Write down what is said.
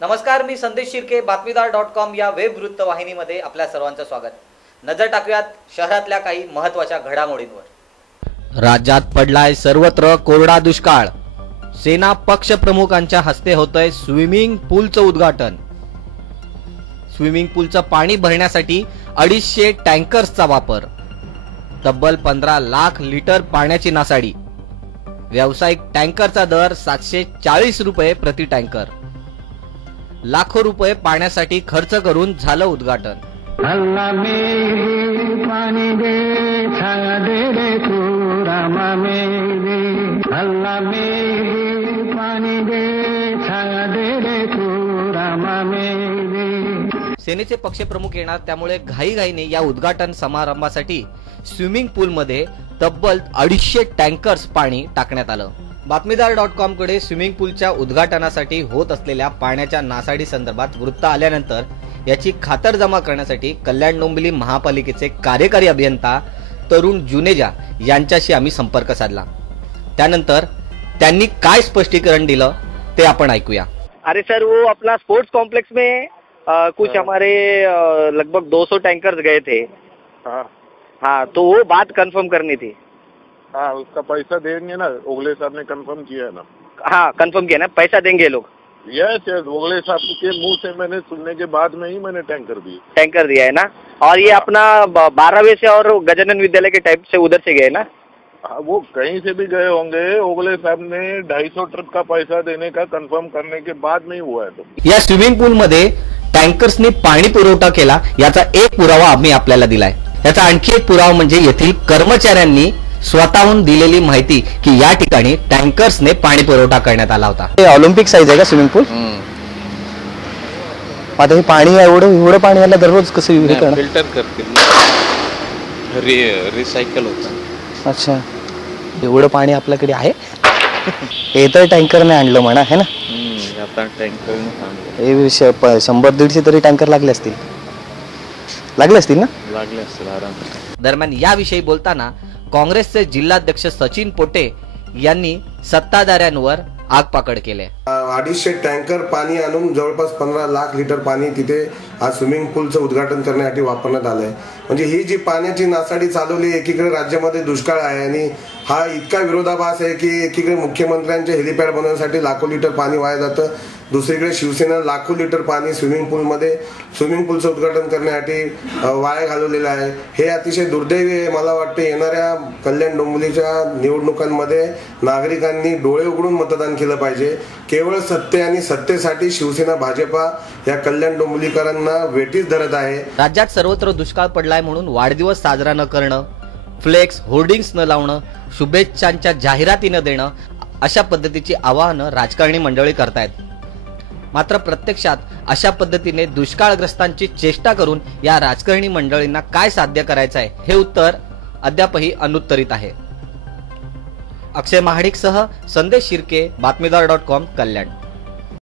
नमस्कार, मी संदेश शिर्के, बातमीदार.com या वेब वृत्तवाहिनीमध्ये आपल्या सर्वांचं स्वागत। नजर टाकूयात शहरातल्या काही महत्त्वाच्या घडामोडींवर। राज्यात पडलाय सर्वत्र कोरडा दुष्काळ। सेना पक्ष प्रमुखांच्या हस्ते होतंय स्विमिंग पूलचं उद्घाटन। स्विमिंग पूलचं पाणी भरण्यासाठी 250 टँकर्सचा वापर। तब्बल 15 लाख लिटर पाण्याची नासाडी। व्यावसायिक टँकरचा दर 740 रुपये प्रति टँकर। लाखो रुपये पाण्यासाठी खर्च करून झालं उद्घाटन। अल्लाह मेरे पानी दे छाया दे रे तू रामा मेरे, अल्लाह मेरे पानी दे छाया दे रे तू रामा मेरे। सेनेचे पक्षप्रमुख येणार, त्यामुळे घाईघाईने या उद्घाटन समारंभासाठी स्विमिंग पूलमध्ये तब्बल 250 टँकर्स पाणी टाकण्यात आलं। बातमीदार.com कडे स्विमिंग पूलच्या उद्घाटनासाठी होत असलेल्या पाण्याच्या नासाडी संदर्भात वृत्त आल्यानंतर याची खातरजमा करण्यासाठी कल्याण डोंबिवली महापालिकेचे कार्यकारी अभियंता तरुण जुनेजा यांच्याशी आम्ही संपर्क साधला। त्यानंतर त्यांनी काय स्पष्टीकरण दिलं ते आपण ऐकूया। अरे सर, वो अपना स्पोर्ट्स कॉम्प्लेक्स में कुछ हमारे लगभग 200 टैंकर्स गए थे। हाँ, तो वो बात कंफर्म करनी थी। हाँ, उसका पैसा देंगे ना, ओगले साहब ने कंफर्म किया है ना। हाँ, कंफर्म किया ना, पैसा देंगे लोग। यस, ओगले साहब के मुंह से मैंने सुनने के बाद में ही मैंने टैंकर दिया है ना। और ये अपना 12वें से और गजानन विद्यालय के टाइप से उधर से गए ना। वो कहीं से भी गए होंगे, ओगले साहब ने 250 ट्रिप का पैसा देने का कंफर्म करने के बाद में ही हुआ है। तो या स्विमिंग पूल मध्ये टँकर्सनी पाणी पुरवठा केला याचा एक पुरावा आम्ही आपल्याला दिलाय। याचा आणखी एक पुरावा म्हणजे येथील कर्मचाऱ्यांनी स्वतःहून दिलेली माहिती की या ठिकाणी टँकर्सने पाणी पुरवठा करण्यात आला होता। हे ऑलिम्पिक साइज आहे का स्विमिंग पूल? आता हे पाणी एवढं पाणी याला दररोज कसं हे करणार? फिल्टर करके रिसायकल होतं। अच्छा, एवढं पाणी आपल्याकडे आहे? हे तर टँकरने आणलं म्हणा, है ना? आता टँकरने आणलं। हे 100-150 तरी टँकर लागले असतील ना? लागले असतील आराम। दरम्यान याविषयी बोलताना काँग्रेसचे जिल्हाध्यक्ष सचिन पोटे यांनी सत्ताधाऱ्यांवर आगपाकड केले। 250 टँकर पाणी आणून जवळपास 15 लाख लिटर पाणी तिथे आज स्विमिंग पूलचं उद्घाटन करण्यासाठी वापरण्यात आलंय। म्हणजे ही जी पाण्याची नासाडी चालवली, एकीकडे राज्यामध्ये दुष्काळ आहे आणि हा इतका विरोधाभास आहे की एकीकडे मुख्यमंत्र्यांचे हेलिपॅड बनवण्यासाठी लाखो लिटर पाणी वाया जातं, दुसरीकडे शिवसेना लाखो लिटर पाणी स्विमिंग पूलचं उद्घाटन करण्यासाठी वाया घालवलेलं आहे। हे अतिशय दुर्दैवी आहे। मला वाटतं येणाऱ्या कल्याण डोंबिवलीच्या निवडणुकांमध्ये नागरिकांनी डोळे उघडून मतदान केलं पाहिजे। केवळ सत्ते आणि सत्तेसाठी शिवसेना भाजपा या कल्याण डोंबिवलीकरांना वेठीस धरत आहे। राज्यात सर्वत्र दुष्काळ पडलाय म्हणून वाढदिवस साजरा न करणं, फ्लेक्स होर्डिंग्स न लावणं, शुभेच्छांच्या जाहिराती न देणं अशा पद्धतीची आवाहनं राजकारणी मंडळी करतायत। मात्र प्रत्यक्षात अशा पद्धतीने दुष्काळग्रस्तांची चेष्टा करून या राजकारणी मंडळींना काय साध्य करायचं आहे हे उत्तर अद्यापही अनुत्तरित आहे। अक्षय महाडिकसह संदेश शिर्के, बातमीदार.com, कल्याण।